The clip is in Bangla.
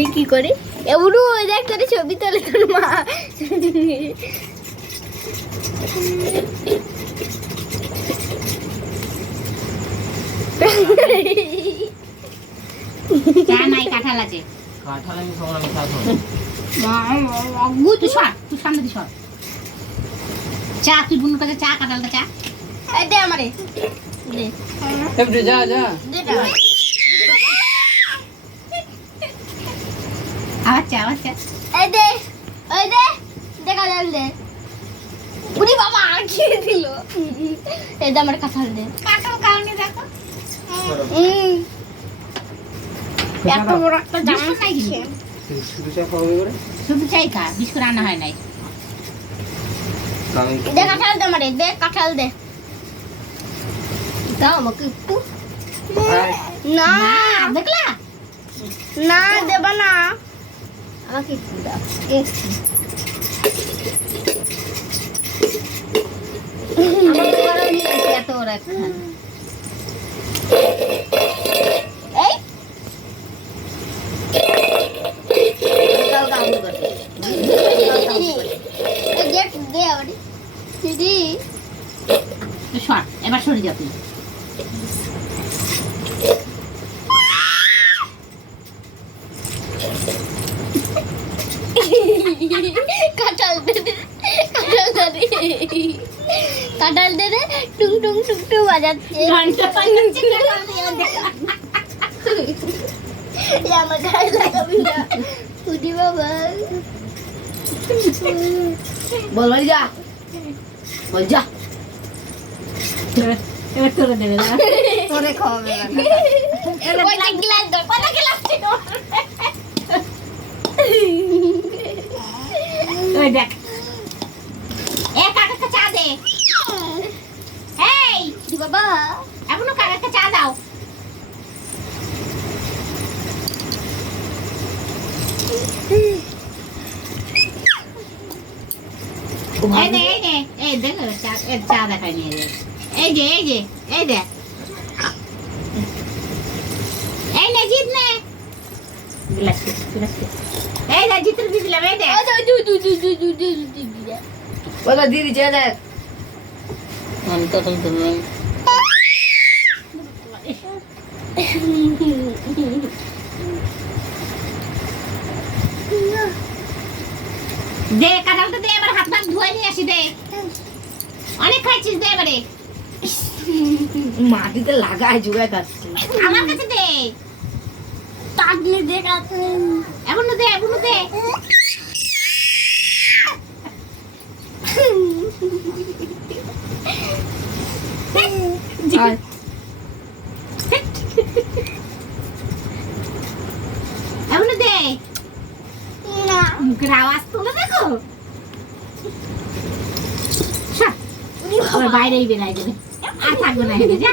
আমি কি করি এবুড়ু ওই দেখ তোর ছবি তোলে তোর মা চা নাই কাঁঠাল আছে কাঁঠাল আমি খাবো না, আমি খাবো তুই সর তুই সামনে তুই সর চা তুই বুনুর কাছে চা কাঁঠালটা চা এই দে আমারে দে একটু যা যা দে না আবার চা এই দে ওই দে দেখা যাল দে উনি বাবা আর কি দিল এই দে আমার কাঁঠাল দে কাঁঠাল খাওনি দেখো এত বড় একটা জামা বিস্কুট নাই খাইছে শুধু চা খাওয়াবে করে শুধু চাই খা বিস্কুট রান্না হয় নাই আমি দে কাঁঠাল দে আমারে দে কাঁঠাল দে দাও আমাকে একটু না দেখলা না দেবা না আমাকে একটু দাও এত ওরা খান এই দাও দাও করে এই দে আমারে দিদি সর এবার সরে যা তুই কাঁঠাল দে কাঁঠাল দে রে টুং টুং টুং টুং বাজাচ্ছে ঘন্টা বাজাচ্ছে আমার গায়ে লাগাবি না উদি বাবা বল যা বল যা এবার তোরে দেবে না তোরে খাওয়াবে না ওইটা গ্লাস দাও পালা গ্লাস ছিল ওই দেখ কাকাকে চা দে এই দি বাবা এখনো কাকাকে চা দাও এই দেখ চা দেখাই নিয়ে যায় এই যে এই দেখ এই নে জিত নে গ্লাস এই দেখ জিতের দিলাম এই দেখ বলা দিদি যা দেখ আমি তো তুমি দে কাঁঠালটা দে এবার হাত ভাত ধুয়ে নিয়ে আসি দে অনেক খাইছিস দে এবারে মাটিতে লাগায় জুগায় খাচ্ছি আমার কাছে দে তাগনি দেখাতে এখনো দে আর এখনো দে না মুখের আওয়াজ তুলে দেখো সব ওর বাইরেই বেরাই যাবে আর থাকবে না হেঁটে যা